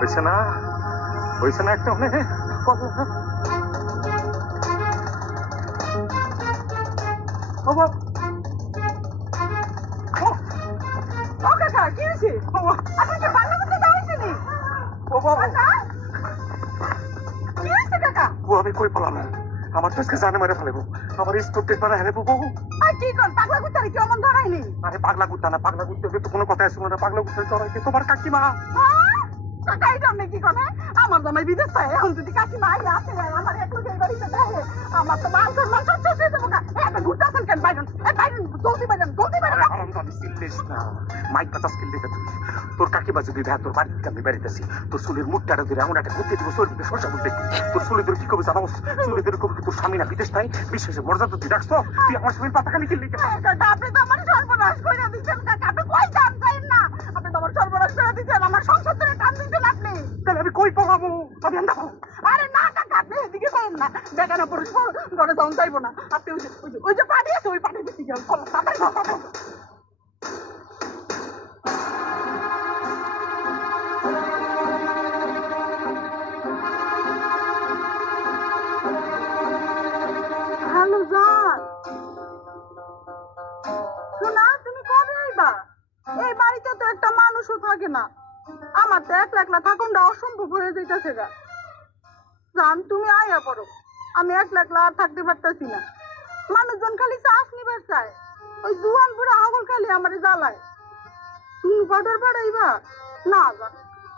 হয়েছে না, হয়েছে না একটা অনেক কি হয়েছে? আপনাকে বাংলা করতে দেওয়া হয়েছে? কি হয়েছে কাকা? আমি কই পেলাম না, আমার তো জানে মেরে ফেলে আমার স্টোরটা পারে হেরে বউ। আর কি কর পাগলা কুত্তার কি অমন ধরাইনি? আরে পাগলা কুত্তা না, পাগলা কুত্তা তো কোনো কথা আছে না, পাগলা কুত্তা ধরাইতে তোমার কাকিমা। কাকা এটা আপনি কি করে? আমার জামাই বিদেশ পায়, এখন যদি কাকিমা আইয়া আসে আমার একটু এই বাড়িতে দেখে আমার তো মান সম্মান সব শেষ হয়ে যাবো। একটা ঘুরতে আসেন কেন বাইরন? বাইরন জলদি বাইরন, জলদি বাইরন। আমি চিল্লিস না, মাইক পাচাস কিনলে তুই তোর কাকিমা যদি দেখ তোর বাড়িতে আমি বেড়িতেছি তোর চুলের মুখটা ধরে এমন একটা ঘুরতে দিব শরীর শসা করতে তোর চুলে ধরে কি কবে জানোস? চুলে ধরে কবে তোর স্বামী না বিদেশ নাই বিশ্বাসে মর্যাদা তুই রাখছ, তুই আমার স্বামীর পাতাখানি কিনলি। আপনি তো আমার সর্বনাশ করে দিচ্ছেন কাকা, আপনি কই যান যাইন না, আপনি তো আমার সর্বনাশ করে দিচ্ছেন, আমার সংসার ধরে টান দিচ্ছেন আপনি। তাহলে আমি কই পাবো? আমি আন্দা আরে না কাকা, আপনি এদিকে যাবেন না, বেগানা পুরুষ ঘরে যাওয়া যাইবো না। আপনি ওই যে পানি আছে ওই পানি দিতে গেল তাড়াতাড়ি। হ্যালো জান, শোনা তুমি কবে আইবা? এই বাড়িতে তো একটা মানুষও থাকে না, আমার তো একলা একলা থাকুনটা অসম্ভব হয়ে যাইতেছে গা। জান তুমি আইয়া পড়ো, আমি একলা একলা আর থাকতে পারতেছি না। মানুষজন খালি চাষ নিবার চায়, ওই জুয়ান বুড়া হগল খালি আমার জ্বালায়। চুনু পাউডার পাড়াইবা? না জান,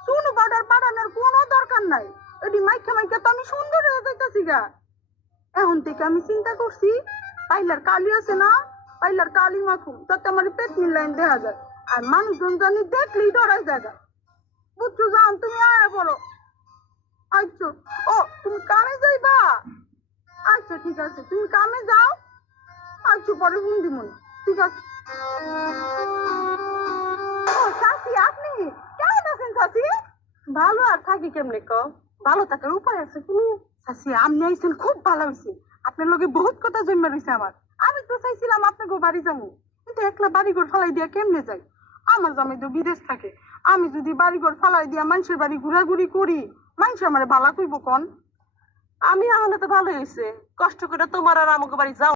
চুনু পাউডার পাড়ানোর কোনো দরকার নাই, এটি মাইখা মাইখা তো আমি সুন্দর হয়ে যাইতেছি গা। এখন থেকে আমি চিন্তা করছি পাইলার কালি আছে না, পাইলার কালি মাখুম, তাতে আমার পেটনির লাইন দেখা যায়, আর মানুষজন জানি দেখলেই ডরাই জায়গা। বুঝছো জান তুমি আয়া বলো। আচ্ছা, ও তুমি কামে যাইবা? আচ্ছা ঠিক আছে, তুমি কামে যাও। আচ্ছা পরে ফোন দিমুন, ঠিক আছে। ও চাচি আপনি কেমন আছেন চাচি? ভালো আর থাকি কেমনে ক, ভালো থাকার উপায় আছে তুমি? চাচি আপনি আইছেন খুব ভালো হয়েছে, আপনার লগে বহুত কথা জন্মা রয়েছে আমার। আমি তো চাইছিলাম আপনাকে বাড়ি যাবো, কিন্তু একলা বাড়িঘর ফালাই দিয়া কেমনে যাই? আমার জামাই তো বিদেশ থাকে, আমি যদি বাড়িঘর ফালাই দিয়া মানুষের বাড়ি ঘোরাঘুরি করি, মানুষ আমার ভালা কইব কোন? আমি আহলে তো ভালো হয়েছে, কষ্ট করে তোমার আর আমাকে বাড়ি যাও।